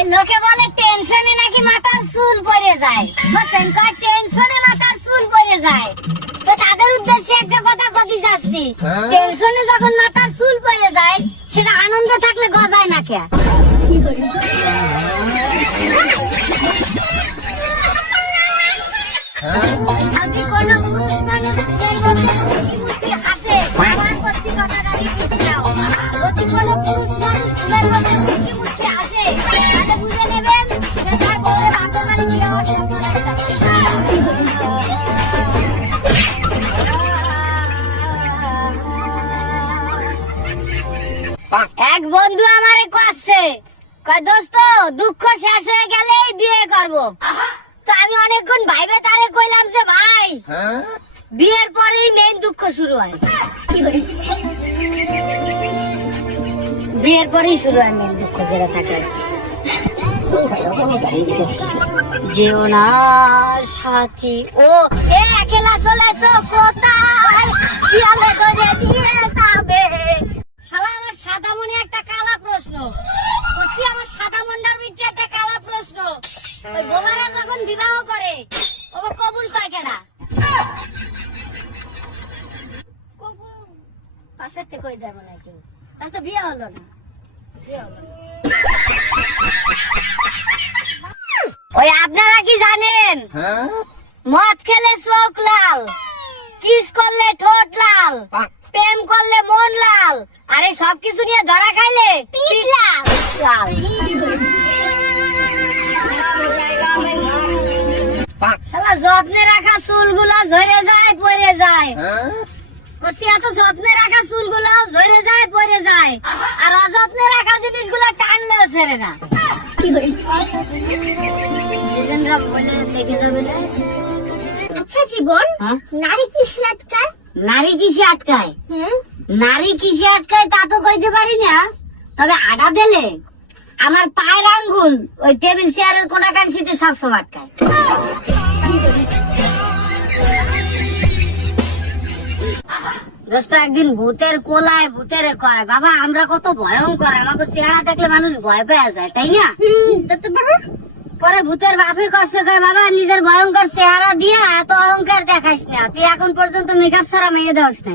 ওই লোকে বলে টেনশনে নাকি মাথার চুল পড়ে যায়, বুঝছেন? কয় টেনশনে মাথার চুল পড়ে যায়। তো তাদের উদ্দেশ্যে একটা কথা কইতে যাচ্ছি, টেনশনে যখন মাথার চুল পড়ে যায় সেটা আনন্দ থাকলে গজায় না কে? যদি কোনো পুরুষ মানুষ আসে, আমার কচ্ছি কথাটা বুঝতে যাও, যদি কোনো পুরুষ মানুষ ফুলের মধ্যে মুখে মুখে আসে, তাহলে বুঝে নেবেন যে তার বউয়ের বাপের বাড়ি বিয়ে হওয়ার স্বপ্ন দেখতাছে। এক বন্ধু আমারে কচ্ছে, কয় দোস্ত দুঃখ শেষ হয়ে গেলেই বিয়ে করবো। তো আমি অনেকক্ষণ ভাইবে তারে কইলাম যে ভাই বিয়ের পরেই মেইন দুঃখ শুরু হয়। বিয়ের পরেই শুরু হয় মেইন দুঃখ যেটা থাকে। যেও না সাথী ও এ একলা চলেছো কোথায়, শিয়ালে ধরে নিয়ে যাবে। শালা আমার সাদা মনে একটা কালা প্রশ্ন, বলছি আমার সাদা মন্ডার ভিতরে একটা কালা প্রশ্ন। ওই বোমারা যখন বিবাহ করে ও কবুল পায় কেনা? কবুল পাশের থেকে কই দেব না কেউ, তাহলে তো বিয়ে হলো না। ওই আপনারা কি জানেন মদ খেলে চোখ লাল, কিস করলে ঠোঁট লাল, প্রেম করলে মন লাল, আর এই সবকিছু নিয়ে ধরা খাইলে পিঠ লাল লাল। শালা যত্নে রাখা চুলগুলা ঝরে যায় পড়ে যায়, এত যত্নে রাখা চুলগুলাও ঝরে যায় পড়ে যায়, আর অযত্নে রাখা জিনিসগুলা টানলেও ছেড়ে না। আচ্ছা জীবন, নারী কিসে আটকায়? নারী কিসে আটকায়? নারী কিসে আটকায় তা তো কইতে পারি না, তবে আডা দিলে আমার পায়ের আঙ্গুল ওই টেবিল চেয়ারের কোনা কানসিতে সবসময় আটকায়। দোস্ত একদিন ভূতের কোলায় ভূতের কয়, বাবা আমরা কত ভয়ঙ্কর, আমাকে চেহারা দেখলে মানুষ ভয় পেয়ে যায়, তাই না? পরে ভূতের বাপে কষ্ট কয়, বাবা নিজের ভয়ঙ্কর চেহারা দিয়ে এত অহংকার দেখাইস না, তুই এখন পর্যন্ত মেকআপ ছাড়া মেয়ে দেওয়াস না।